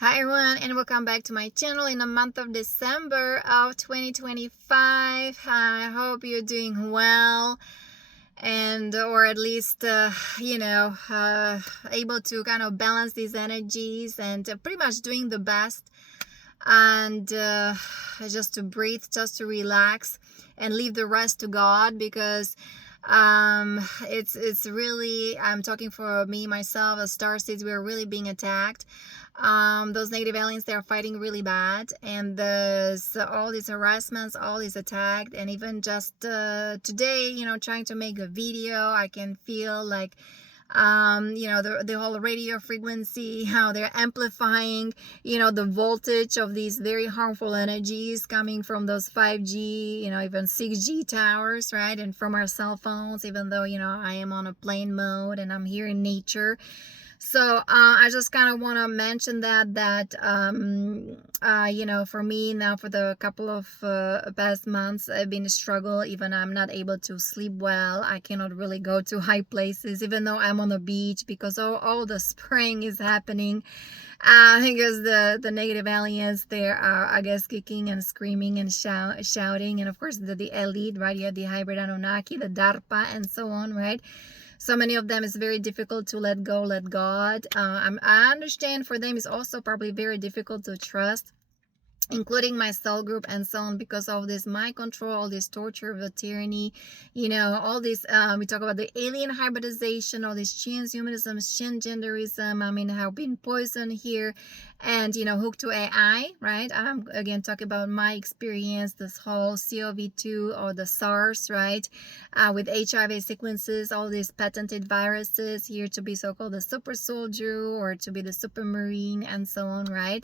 Hi everyone, and welcome back to my channel in the month of December of 2025. I hope you're doing well, and or at least able to kind of balance these energies and pretty much doing the best, and just to breathe, just to relax and leave the rest to God, because it's really, I'm talking for me, myself, as star seeds, we're really being attacked. Those negative aliens, they're fighting really bad, and there's all these harassments, all these attacks, and even just today, trying to make a video, I can feel like the whole radio frequency, how they're amplifying, the voltage of these very harmful energies coming from those 5G, even 6G towers, right? And from our cell phones, even though, I am on a plane mode and I'm here in nature. So I just kind of want to mention that for me now, for the couple of past months, I've been a struggle. Even I'm not able to sleep well. I cannot really go to high places, even though I'm on the beach, because all the spraying is happening. Because the negative aliens, they are, I guess, kicking and screaming and shouting. And of course, the elite, right? You have the hybrid Anunnaki, the DARPA, and so on, right? So many of them, is very difficult to let go, let God. I understand for them it's also probably very difficult to trust, including my cell group and so on, because of this mind control, all this torture, the tyranny, all this, we talk about the alien hybridization, all this transhumanism, transgenderism, how being poisoned here, and hooked to AI, right? I'm again talking about my experience, this whole COV2 or the SARS, right? With HIV sequences, all these patented viruses here to be so-called the super soldier or to be the super marine and so on, right?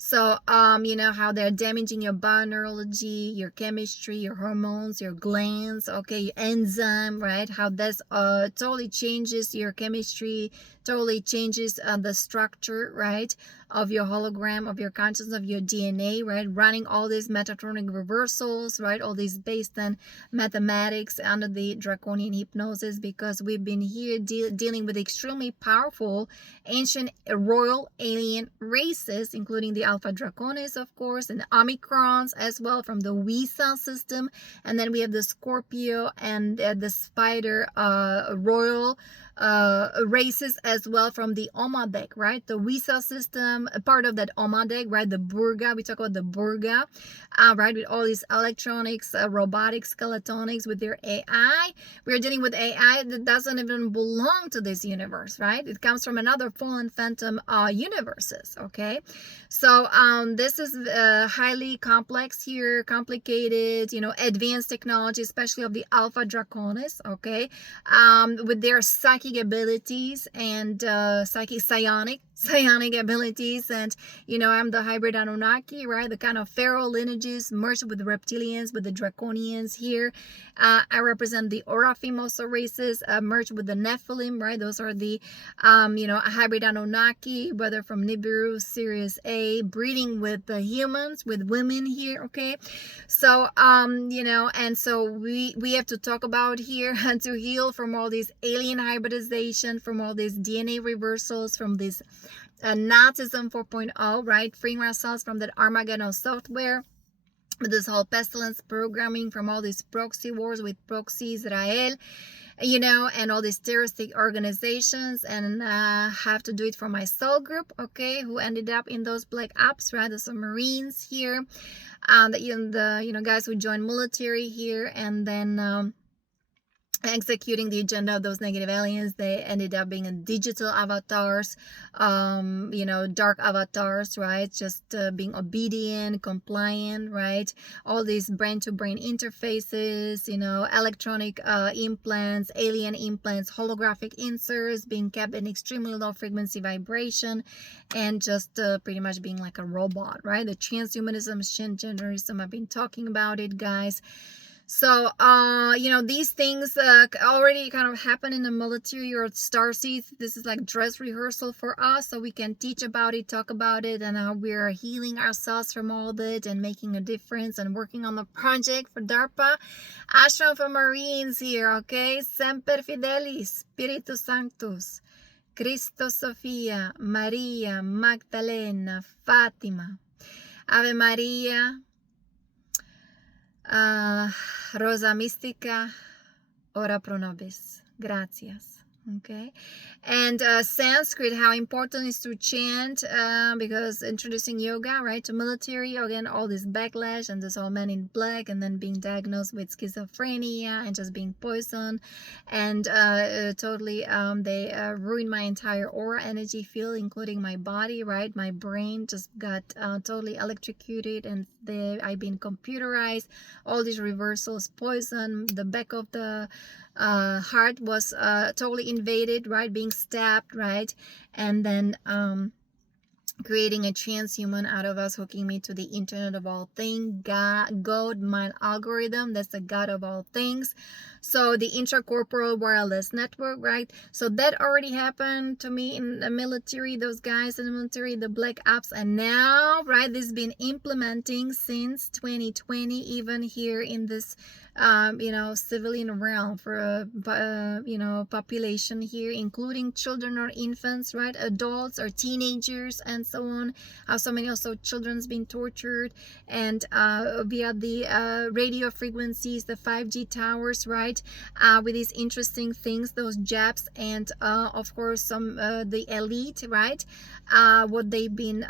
So, how they're damaging your bioneurology, your chemistry, your hormones, your glands, okay, your enzyme, right? How this totally changes your chemistry, totally changes the structure, right, of your hologram, of your consciousness, of your DNA, right? Running all these metatronic reversals, right? All these based on mathematics under the draconian hypnosis, because we've been here dealing with extremely powerful ancient royal alien races, including the Alpha Draconis, of course, and the Omicrons as well from the Weasel system. And then we have the Scorpio and the Spider royal races as well from the Omadek, right? The Weasel system, a part of that Omadek, right? The Burga, we talk about the Burga, right? With all these electronics, robotics, skeletonics, with their AI. We're dealing with AI that doesn't even belong to this universe, right? It comes from another fallen phantom universes, okay? So this is highly complex here, complicated, advanced technology, especially of the Alpha Draconis, okay? With their psychic abilities and psionic abilities, and I'm the hybrid Anunnaki, right? The kind of pharaoh lineages merged with the reptilians, with the draconians here. I represent the Orafimosa races merged with the Nephilim, right? Those are the hybrid Anunnaki, whether from Nibiru, Sirius A, breeding with the humans, with women here, okay? So and so we have to talk about here and to heal from all these alien hybridization, from all these DNA reversals, from this Nazism 4.0, right? Freeing ourselves from that Armageddon software, with this whole pestilence programming, from all these proxy wars with proxy Israel, and all these terroristic organizations, and have to do it for my soul group, okay, who ended up in those black ops, right? The submarines here, the guys who joined military here, and then executing the agenda of those negative aliens. They ended up being digital avatars, dark avatars, right? Just being obedient, compliant, right? All these brain-to-brain interfaces, electronic implants, alien implants, holographic inserts, being kept in extremely low frequency vibration, and just pretty much being like a robot, right? The transhumanism, transgenderism, I've been talking about it, guys. So, these things already kind of happen in the military or starseeds. This is like dress rehearsal for us, so we can teach about it, talk about it, and how we're healing ourselves from all that and making a difference and working on the project for DARPA. ASHRAM for Marines here, okay? Semper Fidelis, Spiritus Sanctus. CHRISTOS, SOPHIA, Maria, Magdalena, Fatima, Ave Maria, Rosa Mystica, ora pro nobis. Gratias. Okay, and Sanskrit, how important is to chant, because introducing yoga, right, to military, again, all this backlash and this all men in black, and then being diagnosed with schizophrenia and just being poisoned, and totally they ruined my entire aura energy field, including my body, right, my brain just got totally electrocuted, and I've been computerized, all these reversals, poison, the back of the heart was totally invaded, right, being stabbed, right, and then creating a transhuman out of us, hooking me to the internet of all things, God mind algorithm, that's the God of all things. So the intracorporeal wireless network, right, so that already happened to me in the military, those guys in the military, the black ops, and now, right, this has been implementing since 2020, even here in this civilian realm for population here, including children or infants, right, adults or teenagers, and so on. How so many also children's been tortured, and via the radio frequencies, the 5G towers, right, with these interesting things, those jabs, and of course some the elite, right, what they've been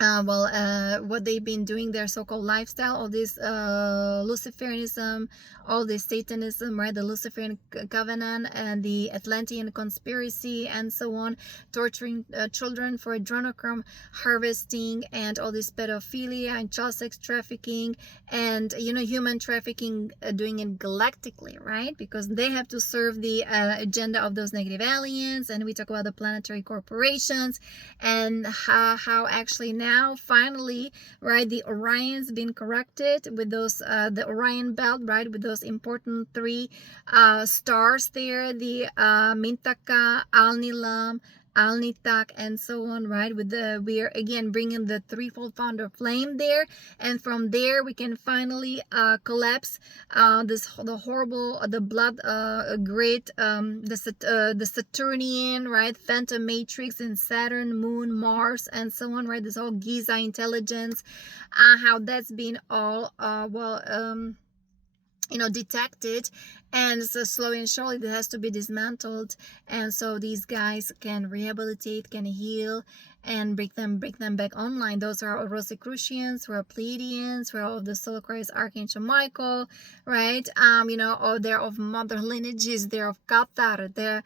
what they've been doing, their so-called lifestyle, all this Luciferianism, all this Satanism, right, the Luciferian covenant and the Atlantean conspiracy, and so on, torturing children for adrenochrome harvesting, and all this pedophilia and child sex trafficking, and human trafficking, doing it galactically, right, because they have to serve the agenda of those negative aliens. And we talk about the planetary corporations, and how actually now finally, right, the Orion's been corrected with those the Orion belt, right, with those important 3 stars there, the Mintaka, Al-Nilam, Al-Nitak, and so on, right, with we are again bringing the threefold founder flame there, and from there we can finally collapse the horrible, the blood grid, the Saturnian, right, phantom matrix in Saturn, Moon, Mars, and so on, right, this whole Giza intelligence, how that's been all detected, and so slowly and surely it has to be dismantled, and so these guys can rehabilitate, can heal, and bring them back online. Those are Rosicrucians, who are Pleiadians, who are of the Solar Christ Archangel Michael, right, or they're of mother lineages, they're of Qatar, they're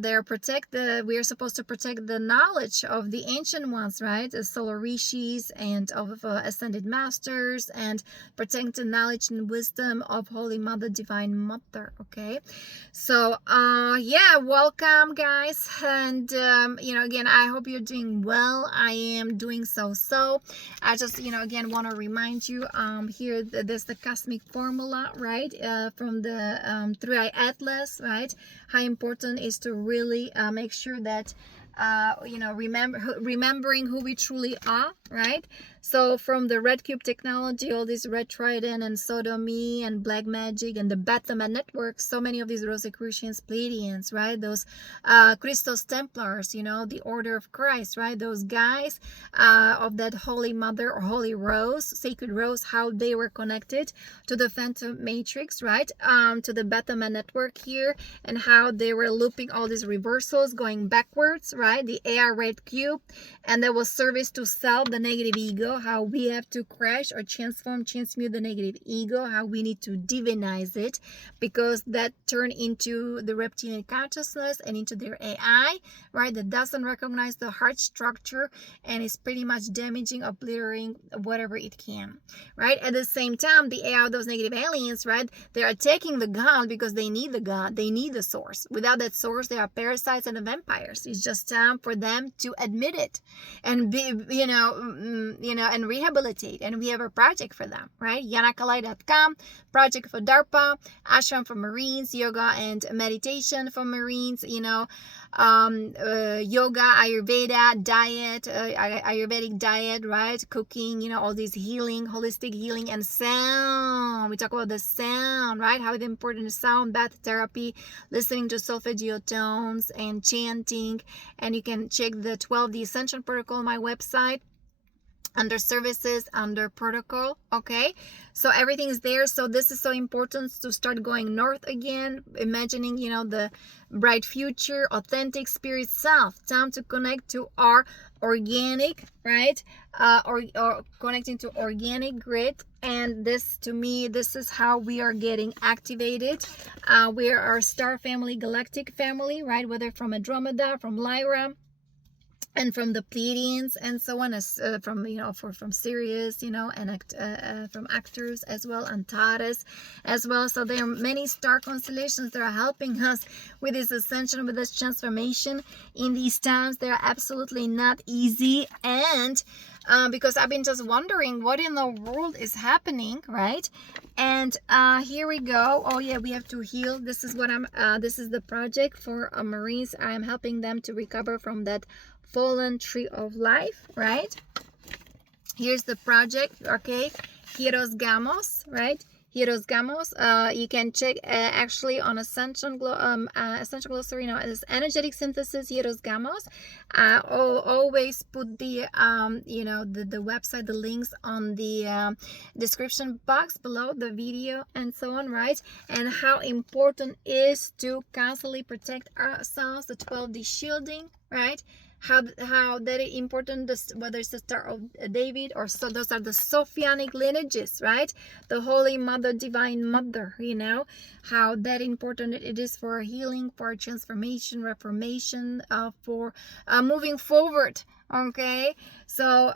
they're we are supposed to protect the knowledge of the ancient ones, right, the solar rishis and of ascended masters, and protect the knowledge and wisdom of Holy Mother, Divine Mother. Okay, so welcome guys, and again, I hope you're doing well. I am doing so. I just again want to remind you, here there's the cosmic formula, right, from the 3-eye atlas, right, how important is to really make sure that remembering who we truly are, right? So from the red cube technology, all this red trident and sodomy and black magic and the Baphomet network, so many of these Rosicrucians, Pleiadians, right, those CHRISTOS Templars, the Order of Christ, right, those guys of that Holy Mother or Holy Rose, Sacred Rose, how they were connected to the Phantom Matrix, right, to the Baphomet network here, and how they were looping all these reversals going backwards, right, the AR red cube, and that was service to sell the negative ego, how we have to crash or transmute the negative ego, how we need to divinize it, because that turned into the reptilian consciousness and into their AI, right, that doesn't recognize the heart structure and is pretty much damaging, obliterating whatever it can, right? At the same time, the AI of those negative aliens, right, they're attacking the God because they need the God, they need the source. Without that source, they are parasites and vampires. It's just time for them to admit it and be, and rehabilitate. And we have a project for them, right? Yanakalai.com, project for DARPA, Ashram for Marines, yoga and meditation for Marines, yoga, Ayurveda, diet, Ayurvedic diet, right? Cooking, you know, all these healing, holistic healing, and sound. We talk about the sound, right? How important is sound, bath therapy, listening to solfeggio tones, and chanting. And you can check the 12 Ascension protocol on my website, under services, under protocol. Okay, so everything is there. So this is so important to start going north again, imagining, you know, the bright future, authentic spirit self. Time to connect to our organic, right? Or connecting to organic grid. And this, to me, this is how we are getting activated. We are our star family, galactic family, right? Whether from Andromeda, from Lyra, and from the Pleiadians, and so on, as from, you know, from Sirius, you know, and from Actors as well, Antares as well. So there are many star constellations that are helping us with this ascension, with this transformation in these times. They are absolutely not easy, and because I've been just wondering what in the world is happening, right? And here we go. Oh yeah, we have to heal. This is what this is the project for Marines. I am helping them to recover from that fallen tree of life, right? Here's the project, okay? HIEROS-GAMOS, right? HIEROS-GAMOS. You can check actually on Ascension Glossary, you know, as energetic synthesis, HIEROS-GAMOS. I'll always put the you know, the website, the links on the description box below the video, and so on, right? And how important is to constantly protect ourselves, the 12D shielding, right? How that is important, whether it's the Star of David, or so those are the Sophianic lineages, right? The Holy Mother, Divine Mother, you know, how that important it is for our healing, for our transformation, reformation, for moving forward. Okay, so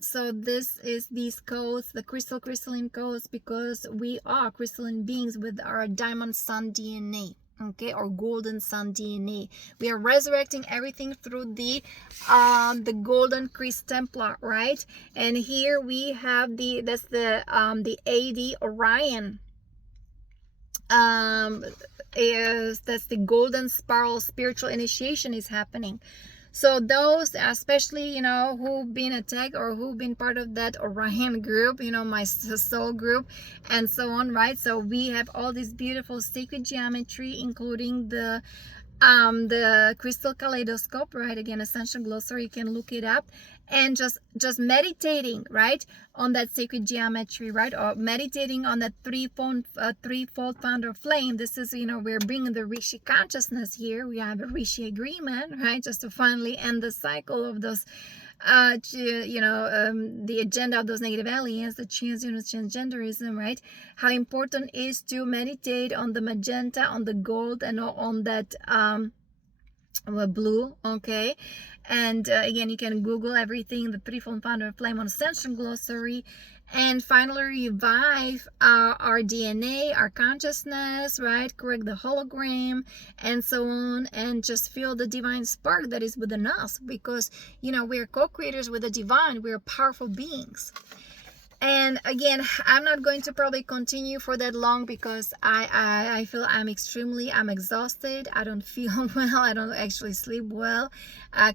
so this is these codes, the crystalline codes, because we are crystalline beings with our diamond sun DNA. Okay, or golden sun DNA. We are resurrecting everything through the golden Christ Templar, right? And here we have that's the AD Orion. That's the golden spiral spiritual initiation is happening. So those, especially, you know, who've been attacked or who've been part of that Orion group, you know, my soul group, and so on, right? So we have all this beautiful sacred geometry, including the crystal kaleidoscope, right? Again, Ascension Glossary, you can look it up. And just meditating, right, on that sacred geometry, right, or meditating on that threefold founder flame. This is, you know, we're bringing the Rishi consciousness here. We have a Rishi agreement, right, just to finally end the cycle of those you know, the agenda of those negative aliens, the transgenderism, right? How important is to meditate on the magenta, on the gold, and on that blue. Okay, and again, you can Google everything, the threefold founder flame on Ascension Glossary. And finally, revive our DNA, our consciousness, right? Correct the hologram, and so on, and just feel the divine spark that is within us, because, you know, we're co-creators with the divine. We're powerful beings. And again, I'm not going to probably continue for that long, because I feel I'm exhausted. I don't feel well. I don't actually sleep well.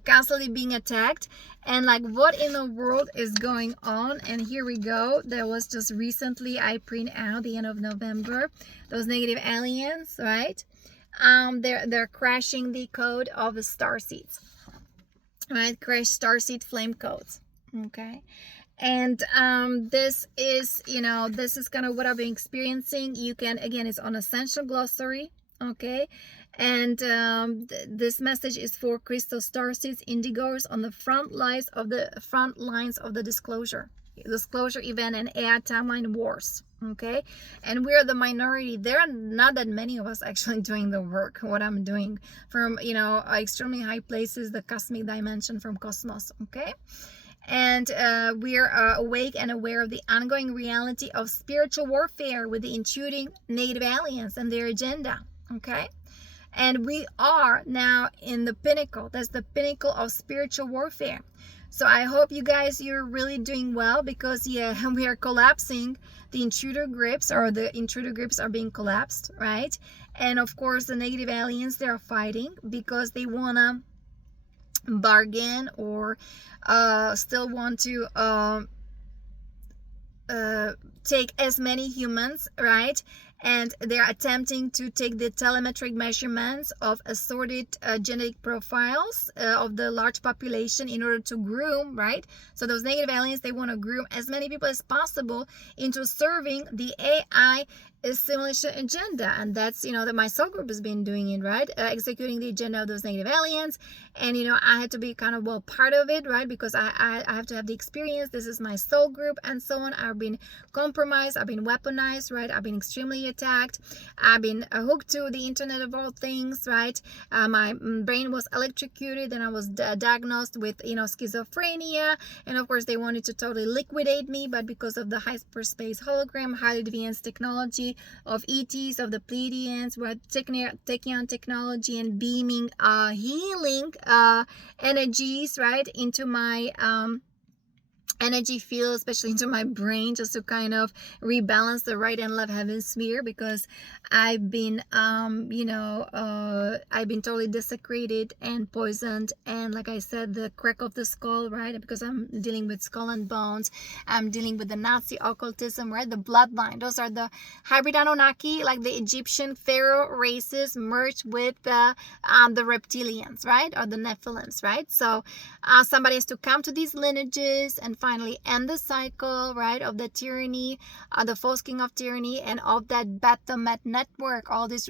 Constantly being attacked. And like, what in the world is going on? And here we go. There was just recently, I print out the end of November, those negative aliens, right? They're crashing the code of the star seeds, right? Crash star seed flame codes. Okay. And this is, you know, this is kind of what I've been experiencing. You can, again, it's on Ascension Glossary, okay? And this message is for Christos Starseeds, Indigos on the front lines of the disclosure event and AI timeline wars, okay? And we're the minority. There are not that many of us actually doing the work, what I'm doing, from, you know, extremely high places, the cosmic dimension from cosmos, okay? And we are awake and aware of the ongoing reality of spiritual warfare with the intruding native aliens and their agenda, okay? And we are now in the pinnacle. That's the pinnacle of spiritual warfare. So I hope you guys, you're really doing well, because yeah, we are collapsing the intruder grips, or the intruder grips are being collapsed, right? And of course, the negative aliens, they're fighting because they want to bargain or still want to take as many humans, right? And they're attempting to take the telemetric measurements of assorted genetic profiles of the large population in order to groom, right? So those negative aliens, they want to groom as many people as possible into serving the AI assimilation agenda. And that's, you know, that my soul group has been doing it, right? Executing the agenda of those negative aliens. And, you know, I had to be kind of, well, part of it, right? Because I have to have the experience. This is my soul group and so on. I've been compromised. I've been weaponized, right? I've been extremely attacked. I've been hooked to the internet of all things, right? My brain was electrocuted and I was diagnosed with, you know, schizophrenia. And of course, they wanted to totally liquidate me. But because of the hyperspace hologram, highly advanced technology of ETs, of the Pleiadians, right? Taking on technology and beaming healing energies, right, into my energy field, especially into my brain, just to kind of rebalance the right and left hemisphere, because I've been you know, I've been totally desecrated and poisoned, and like I said, the crack of the skull, right? Because I'm dealing with skull and bones. I'm dealing with the Nazi occultism, right? The bloodline. Those are the hybrid Anunnaki, like the Egyptian pharaoh races merged with the reptilians, right? Or the Nephilims, right? So somebody has to come to these lineages and finally end the cycle, right, of the tyranny, the false king of tyranny, and of that Baphomet network, all these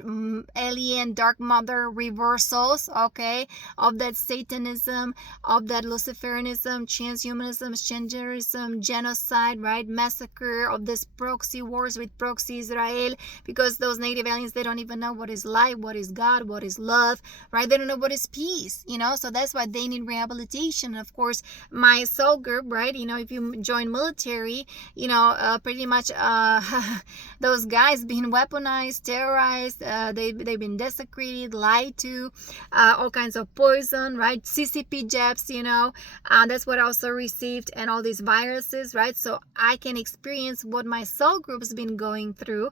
alien dark mother reversals, okay, of that Satanism, of that Luciferianism, transhumanism, transgenderism, genocide, right, massacre, of this proxy wars with proxy Israel, because those native aliens, they don't even know what is life, what is God, what is love, right? They don't know what is peace, you know, so that's why they need rehabilitation. Of course, my soul group, right, you know, if you join military, you know, pretty much those guys being weaponized, terrorized, they've been desecrated, lied to, all kinds of poison, right? CCP jabs, you know, that's what I also received, and all these viruses, right? So I can experience what my soul group's been going through,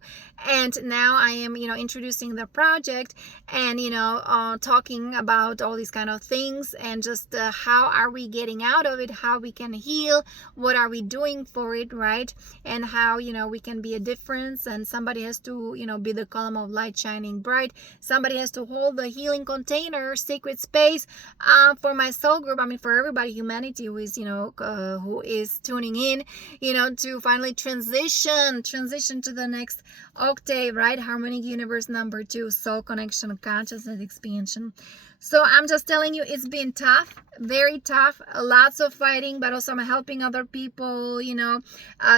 and now I am, you know, introducing the project, and, you know, talking about all these kind of things, and just how are we getting out of it, how we can heal, what are we doing for it, right? And how, you know, we can be a difference, and somebody has to, you know, be the column of light shining bright. Somebody has to hold the healing container, sacred space, for my soul group. I mean, for everybody, humanity who is, you know, who is tuning in, you know, to finally transition to the next octave, right? Harmonic universe number 2, soul connection, consciousness expansion. So I'm just telling you, it's been tough, very tough, lots of fighting, but also I'm helping other people, you know,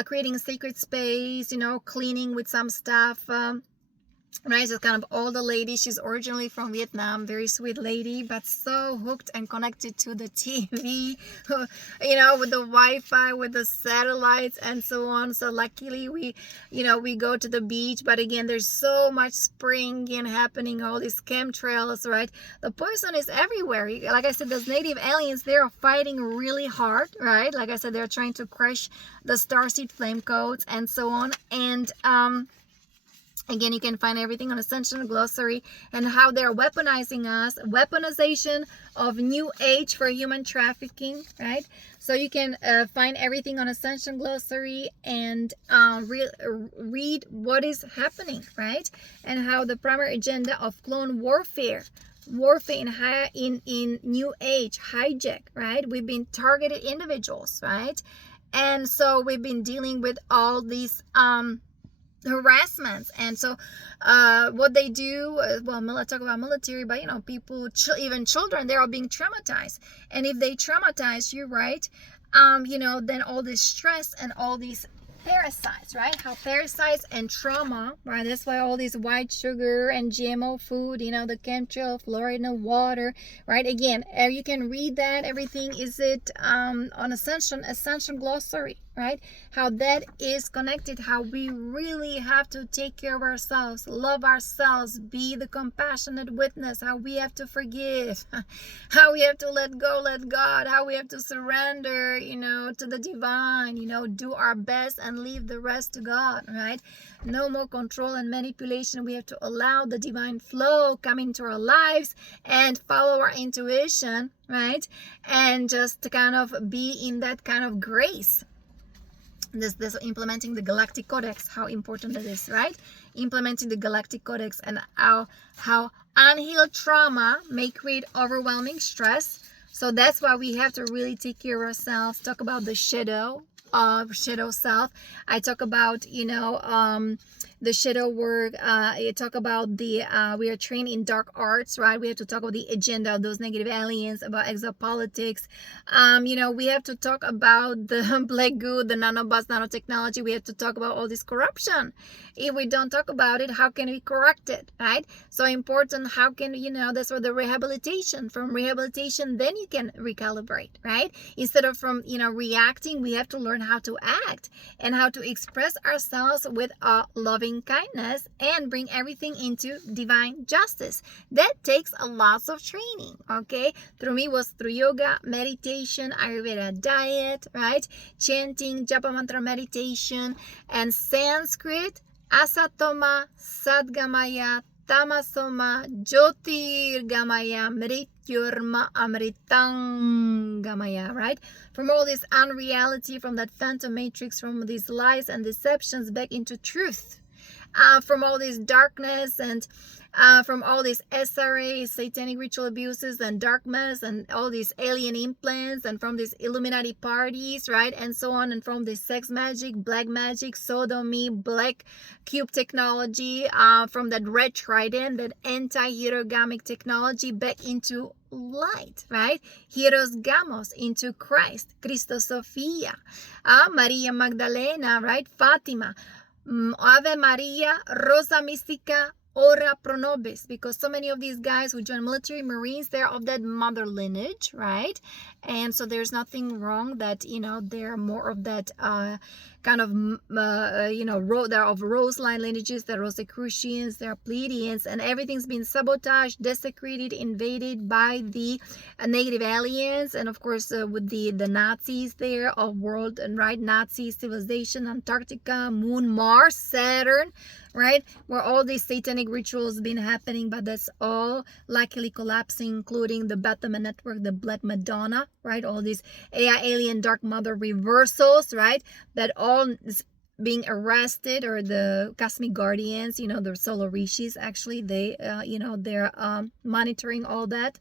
creating a sacred space, you know, cleaning with some stuff. Right, so kind of older lady. She's originally from Vietnam, very sweet lady, but so hooked and connected to the TV, you know, with the Wi-Fi, with the satellites and so on. So luckily we, you know, we go to the beach, but again, there's so much spraying and happening, all these chemtrails, right? The poison is everywhere. Like I said, those native aliens, they're fighting really hard, right? Like I said, they're trying to crush the starseed flame codes and so on. And again, you can find everything on Ascension Glossary, and how they're weaponizing us, weaponization of New Age for human trafficking, right? So you can find everything on Ascension Glossary and read what is happening, right? And how the primary agenda of clone warfare in New Age hijack, right? We've been targeted individuals, right? And so we've been dealing with all these harassments. And so what they do, well, I talk about military, but you know, people, even children, they're all being traumatized. And if they traumatize you, right, you know, then all this stress and all these parasites, right? How parasites and trauma, right? That's why all this white sugar and GMO food, you know, the chemtrail, fluoride in the water, right? Again, you can read that. Everything is it on Ascension Glossary, right? How that is connected, how we really have to take care of ourselves, love ourselves, be the compassionate witness, how we have to forgive, how we have to let go, let God, how we have to surrender, to the divine, do our best and leave the rest to God, right? No more control and manipulation. We have to allow the divine flow come into our lives and follow our intuition, right? And just to kind of be in that kind of grace. This implementing the Galactic Codex, how important that is, right? Implementing the Galactic Codex, and how unhealed trauma may create overwhelming stress. So that's why we have to really take care of ourselves. Talk about the shadow self. I talk about the shadow work. I talk about the we are trained in dark arts, right? We have to talk about the agenda of those negative aliens, about exopolitics. We have to talk about the black goo, the nanobots, nanotechnology. We have to talk about all this corruption. If we don't talk about it, how can we correct it, right? So important. How can that's where the rehabilitation. From rehabilitation, then you can recalibrate, right? Instead of from reacting, we have to learn how to act and how to express ourselves with a loving kindness and bring everything into divine justice. That takes a lot of training, okay? Through me was through yoga, meditation, Ayurveda diet, right? Chanting, japa mantra meditation, and Sanskrit, Asatoma, Sadgamaya, Tamasoma, JYOTIR, Gamaya, MRITYOR, AMRITAM, Gamaya, right? From all this unreality, from that phantom matrix, from these lies and deceptions back into truth. From all this darkness and from all these SRAs, satanic ritual abuses and darkness and all these alien implants, and from these Illuminati parties, right, and so on, and from this sex magic, black magic, sodomy, black cube technology, from that red trident, that anti-hierogamic technology, back into light, right? HIEROS-GAMOS into Christ, CHRISTOS, SOPHIA, Maria Magdalena, right? FATIMA, Ave Maria, Rosa Mystica, Ora pro nobis, because so many of these guys who join military, Marines, they're of that mother lineage, right? And so there's nothing wrong that, they're more of that kind of, they're of Rose line lineages, they're Rosicrucians, they're Pleiadians, and everything's been sabotaged, desecrated, invaded by the negative aliens, and of course with the Nazis there of world, and right, Nazi civilization, Antarctica, Moon, Mars, Saturn, right, where all these satanic rituals been happening, but that's all likely collapsing, including the Batman network, the Black Madonna, right, all these AI alien dark mother reversals, right, that all is being arrested, or the cosmic guardians, the solar rishis, actually they they're monitoring all that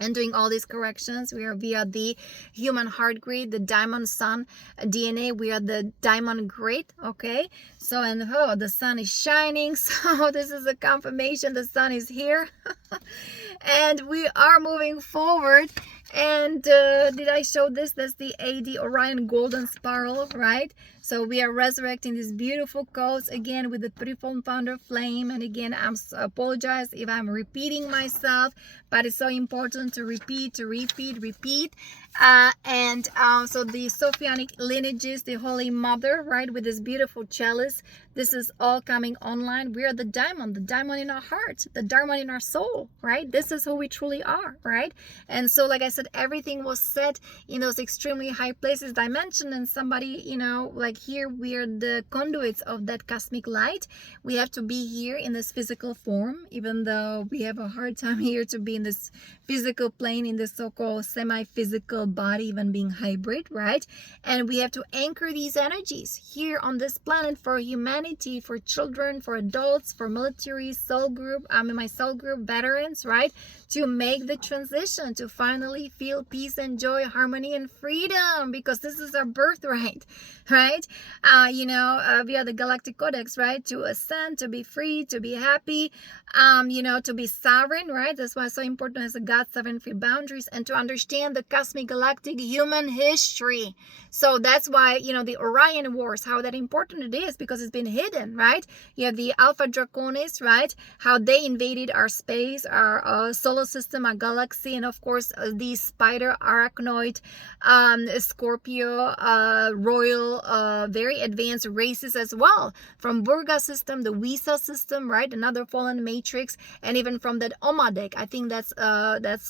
and doing all these corrections. We are via the human heart grid, the diamond sun DNA. We are the diamond grid, okay? So, and the sun is shining. So this is a confirmation the sun is here. And we are moving forward. And did I show this? That's the AD Orion Golden Spiral, right? So we are resurrecting these beautiful codes again with the threefold founder flame. And again, I apologize if I'm repeating myself, but it's so important to repeat. So the Sophianic lineages, the Holy Mother, right, with this beautiful chalice, this is all coming online. We are the diamond in our heart, the diamond in our soul, right? This is who we truly are, right? And so, like I said, everything was set in those extremely high places, dimension, and somebody, like here, we are the conduits of that cosmic light. We have to be here in this physical form, even though we have a hard time here to be in this physical plane, in this so-called semi-physical body, even being hybrid, right? And we have to anchor these energies here on this planet for humanity, for children, for adults, for military, soul group, my soul group veterans, right? To make the transition, to finally feel peace and joy, harmony and freedom, because this is our birthright, right? Via the Galactic Codex, right? To ascend, to be free, to be happy, to be sovereign, right? That's why it's so important as the God's seven-free boundaries and to understand the cosmic galactic human history. So that's why, you know, the Orion Wars, how that important it is, because it's been hidden, right? You have the Alpha Draconis, right? How they invaded our space, our solar system, our galaxy, and of course the spider, arachnoid, Scorpio, royal, very advanced races as well. From Burga system, the Wisa system, right? Another fallen matrix, and even from that Omadek, I think that's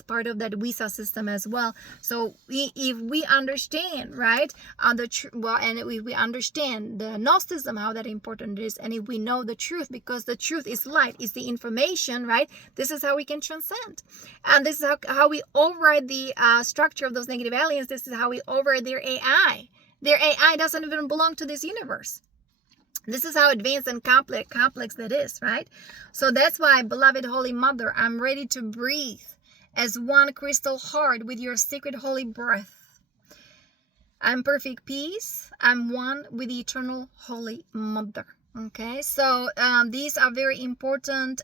part of that Wisa system as well. So if we understand, right, and if we understand the Gnosticism, how that important it is, and if we know the truth, because the truth is light, is the information, right? This is how we can transcend, and this is how we override the structure of those negative aliens. This is how we override their AI. Their AI doesn't even belong to this universe. This is how advanced and complex that is, right? So that's why, beloved Holy Mother, I'm ready to breathe as one crystal heart with your sacred holy breath. I'm perfect peace. I'm one with the eternal Holy Mother. Okay, so these are very important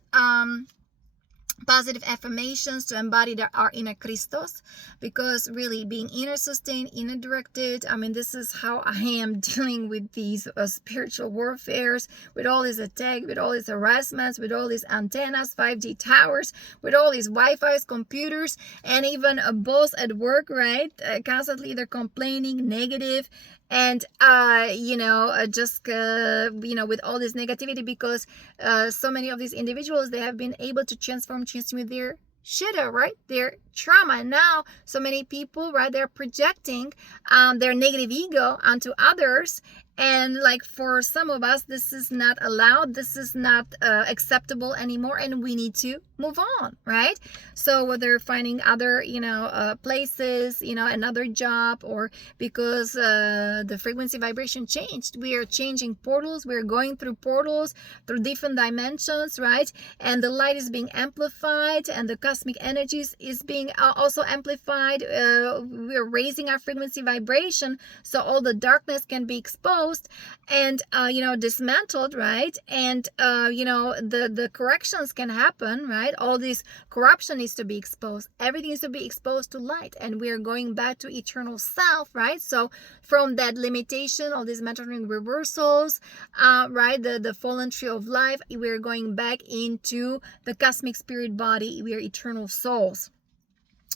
positive affirmations to embody our inner Christos, because really being inner sustained, inner directed, I mean, this is how I am dealing with these spiritual warfares, with all these attacks, with all these harassments, with all these antennas, 5G towers, with all these Wi-Fi's, computers, and even a boss at work, right? Constantly they're complaining, negative, and just with all this negativity, because so many of these individuals, they have been able to transform with their shitta, right, their trauma. And now so many people, right, they're projecting their negative ego onto others, and like for some of us, this is not allowed, this is not acceptable anymore, and we need to move on, right? So whether finding other places, another job, or because the frequency vibration changed, we are changing portals, we're going through portals through different dimensions, right? And the light is being amplified, and the cosmic energies is being also amplified. We're raising our frequency vibration, so all the darkness can be exposed and dismantled, right? And the corrections can happen, right? All this corruption needs to be exposed, everything needs to be exposed to light, and we are going back to eternal self, right? So from that limitation, all these mental reversals, right, the fallen tree of life, we're going back into the cosmic spirit body. We are eternal souls.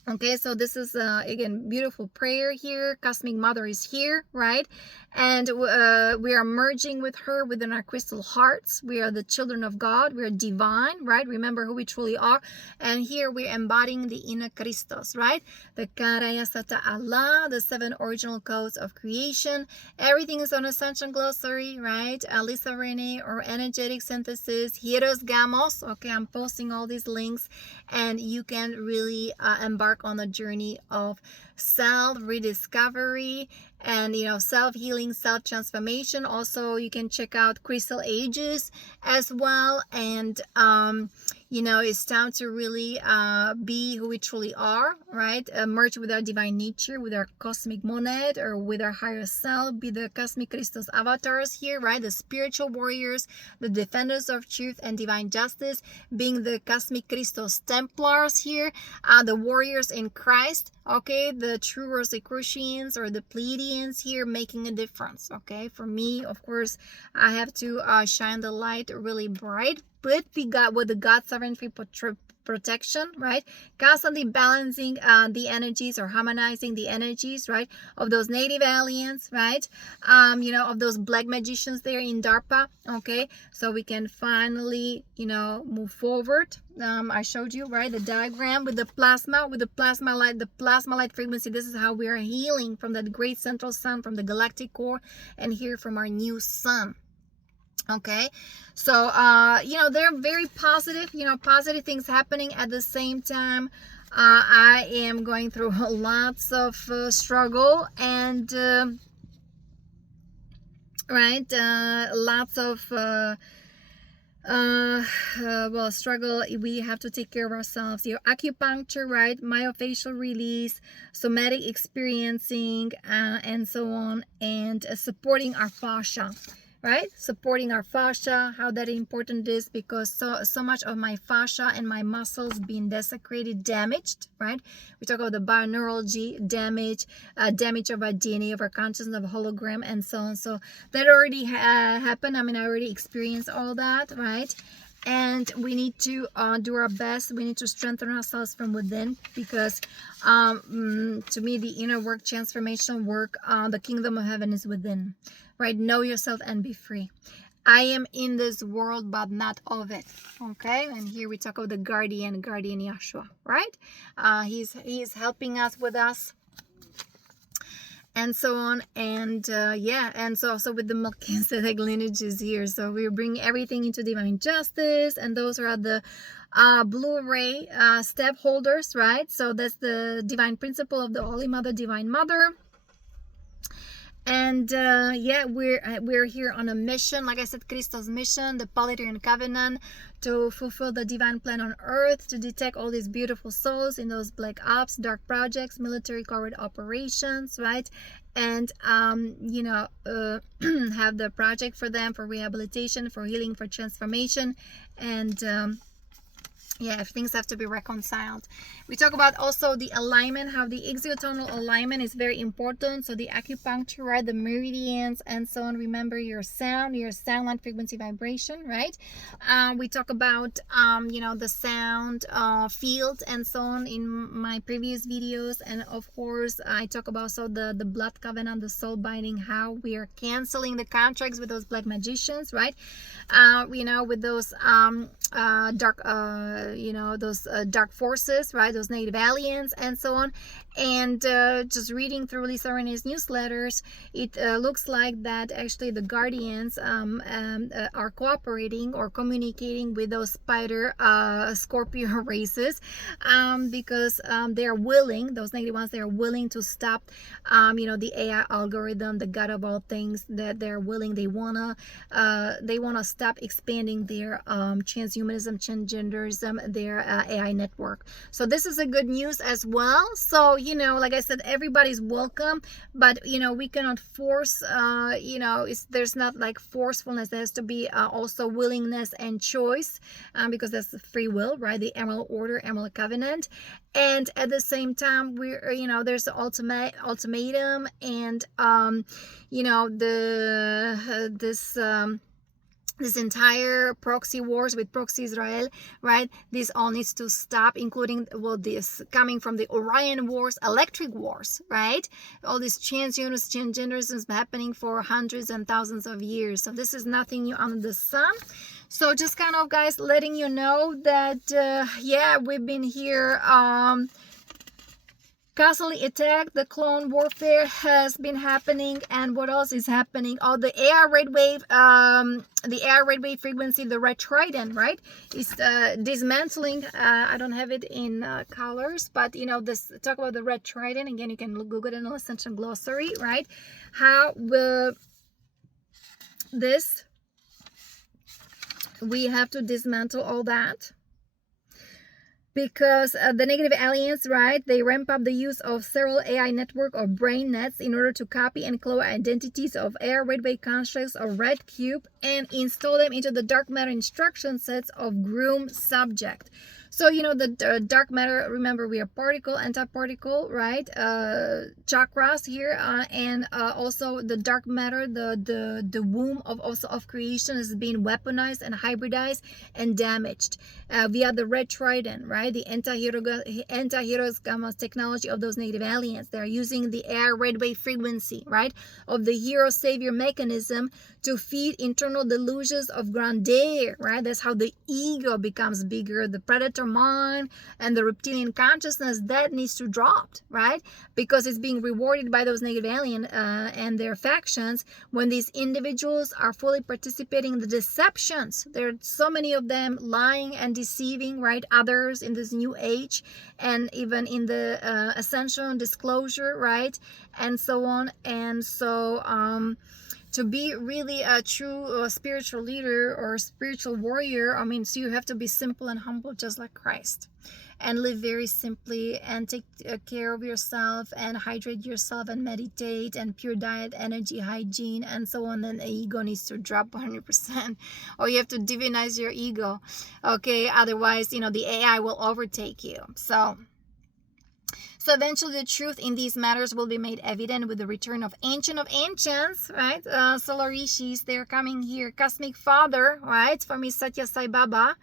Okay, so this is again beautiful prayer here. Cosmic Mother is here, right? And we are merging with her within our crystal hearts. We are the children of God. We are divine, right? Remember who we truly are. And here we're embodying the inner Christos, right? The Karaya Sata Allah, the 7 original codes of creation. Everything is on Ascension Glossary, right? Lisa Renee, or energetic synthesis, HIEROS-GAMOS. Okay, I'm posting all these links, and you can really embark on a journey of self-rediscovery and self-healing, self-transformation. Also, you can check out Crystal Ages as well, and it's time to really be who we truly are, right? Merge with our divine nature, with our cosmic monad, or with our higher self. Be the cosmic Christos avatars here, right? The spiritual warriors, the defenders of truth and divine justice, being the cosmic Christos Templars here, the warriors in Christ, okay? The true Rosicrucians or the Pleiadians here, making a difference, okay? For me, of course, I have to shine the light really bright, with the God sovereignty protection, right? Constantly balancing the energies, or harmonizing the energies, right, of those native aliens, right? Of those black magicians there in DARPA, okay? So we can finally, move forward. I showed you, right, the diagram with the plasma light, the plasma light frequency. This is how we are healing from that great central sun, from the galactic core, and here from our new sun. Okay, so there are very positive, positive things happening at the same time. I am going through lots of struggle, and lots of struggle. We have to take care of ourselves. Your acupuncture, right? Myofascial release, somatic experiencing, and so on, and supporting our fascia. right? Supporting our fascia, how that important is, because so much of my fascia and my muscles being desecrated, damaged, right? We talk about the bioneurology damage, damage of our DNA, of our consciousness, of hologram, and so on. So that already happened. I mean, I already experienced all that, right? And we need to do our best. We need to strengthen ourselves from within, because to me, the inner work, transformational work, the kingdom of heaven is within, right? Know yourself and be free. I am in this world, but not of it. Okay, and here we talk about the guardian Yeshua, right? He's helping us with us, and so on. And yeah, and so also with the Melchizedek lineages here. So we're bringing everything into divine justice, and those are the Blu-ray step holders, right? So that's the divine principle of the Holy Mother, Divine Mother. And yeah, we're here on a mission, like I said, Christos mission, the Palatine Covenant, to fulfill the divine plan on earth, to detect all these beautiful souls in those black ops, dark projects, military covert operations, right? And you know, have the project for them, for rehabilitation, for healing, for transformation. And yeah, if things have to be reconciled. We talk about also the alignment, how the exotonal alignment is very important. So the acupuncture, right, the meridians, and so on. Remember your sound line, frequency, vibration, right? We talk about you know, the sound field and so on in my previous videos. And of course, I talk about also the blood covenant, the soul binding, how we are canceling the contracts with those black magicians, right? You know, with those dark you know, those dark forces, right, those negative aliens, and so on. And just reading through Lisa Renee's newsletters, it looks like that actually the guardians are cooperating or communicating with those spider Scorpio races, because they're willing, those negative ones, they're willing to stop you know, the AI algorithm, the God of all things, that they're willing, they wanna stop expanding their transhumanism, transgenderism, their AI network. So this is a good news as well. So, you know, like I said, everybody's welcome, but you know, we cannot force, you know, there's not like forcefulness. There has to be also willingness and choice, because that's free will, right? The Emerald Order, Emerald Covenant. And at the same time, we're, you know, there's the ultimatum, and you know, this entire proxy wars with proxy Israel, right? This all needs to stop, including, well, this coming from the Orion wars, electric wars, right? All these transgenderism happening for hundreds and thousands of years. So this is nothing new under the sun. So just kind of, guys, letting you know that, yeah, we've been here constantly attacked. The clone warfare has been happening, and what else is happening? Oh, the AR red wave, frequency, the red trident, right, is dismantling. I don't have it in colors, but you know, this talk about the red trident again. You can Google it in the Ascension glossary, right? How will this? We have to dismantle all that, because the negative aliens, right, they ramp up the use of several AI network or brain nets in order to copy and clone identities of AR red wave constructs or red cube and install them into the dark matter instruction sets of groom subject. So, you know, the dark matter, remember, we are particle, antiparticle, right? Chakras here, and also the dark matter, the womb of creation is being weaponized and hybridized and damaged via the red trident, right? The anti-HIEROS-GAMOS technology of those native aliens. They're using the air red wave frequency, right, of the hero savior mechanism to feed internal delusions of grandeur, right? That's how the ego becomes bigger, the predator mind and the reptilian consciousness, that needs to drop, right? Because it's being rewarded by those negative alien and their factions when these individuals are fully participating in the deceptions. There are so many of them lying and deceiving, right, others in this new age, and even in the Ascension disclosure, right, and so on. And so to be really a true spiritual leader or spiritual warrior, I mean, so you have to be simple and humble, just like Christ. and live very simply and take care of yourself and hydrate yourself and meditate and pure diet, energy, hygiene, and so on, then the ego needs to drop 100%, or you have to divinize your ego, okay? Otherwise, the AI will overtake you. So eventually the truth in these matters will be made evident with the return of Ancient of Ancients, right? Solar Rishis, they're coming here. Cosmic Father, right? From his Satya Sai Baba.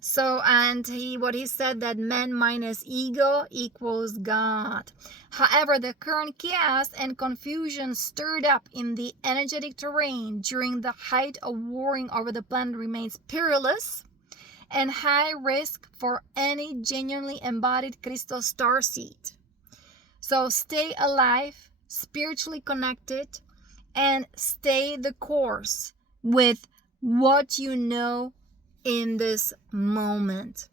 So, and what he said, that man minus ego equals God. However, the current chaos and confusion stirred up in the energetic terrain during the height of warring over the planet remains perilous and high risk for any genuinely embodied Christos starseed. So stay alive, spiritually connected, and stay the course with what you know in this moment.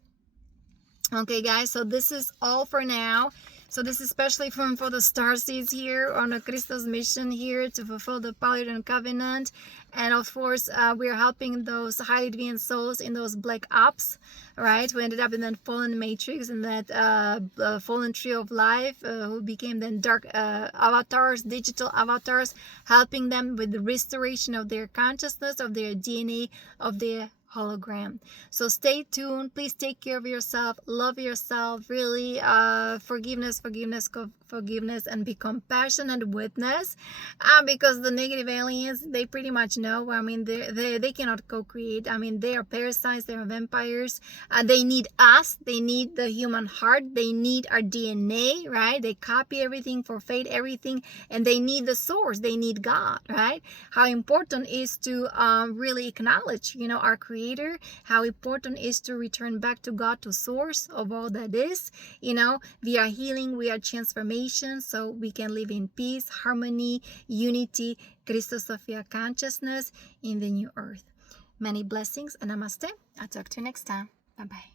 Okay, guys, so this is all for now. So this is especially for the starseeds here on a Christos mission here to fulfill the Polygon Covenant. And of course, we are helping those highly deviant souls in those black ops, right? Who ended up in that fallen matrix, and that fallen tree of life, who became then dark avatars, digital avatars, helping them with the restoration of their consciousness, of their DNA, of their hologram. So stay tuned. Please take care of yourself, love yourself, really, forgiveness, and be compassionate witness, because the negative aliens, they pretty much know. I mean, they cannot co-create. I mean, they are parasites, they are vampires. They need us, they need the human heart, they need our DNA, right? They copy everything, forfeit everything, and they need the source, they need God, right? How important is to really acknowledge, our Creator, how important is to return back to God, to source of all that is. We are healing, we are transformation, so we can live in peace, harmony, unity, Christos Sophia consciousness in the new earth. Many blessings and namaste. I'll talk to you next time. Bye-bye.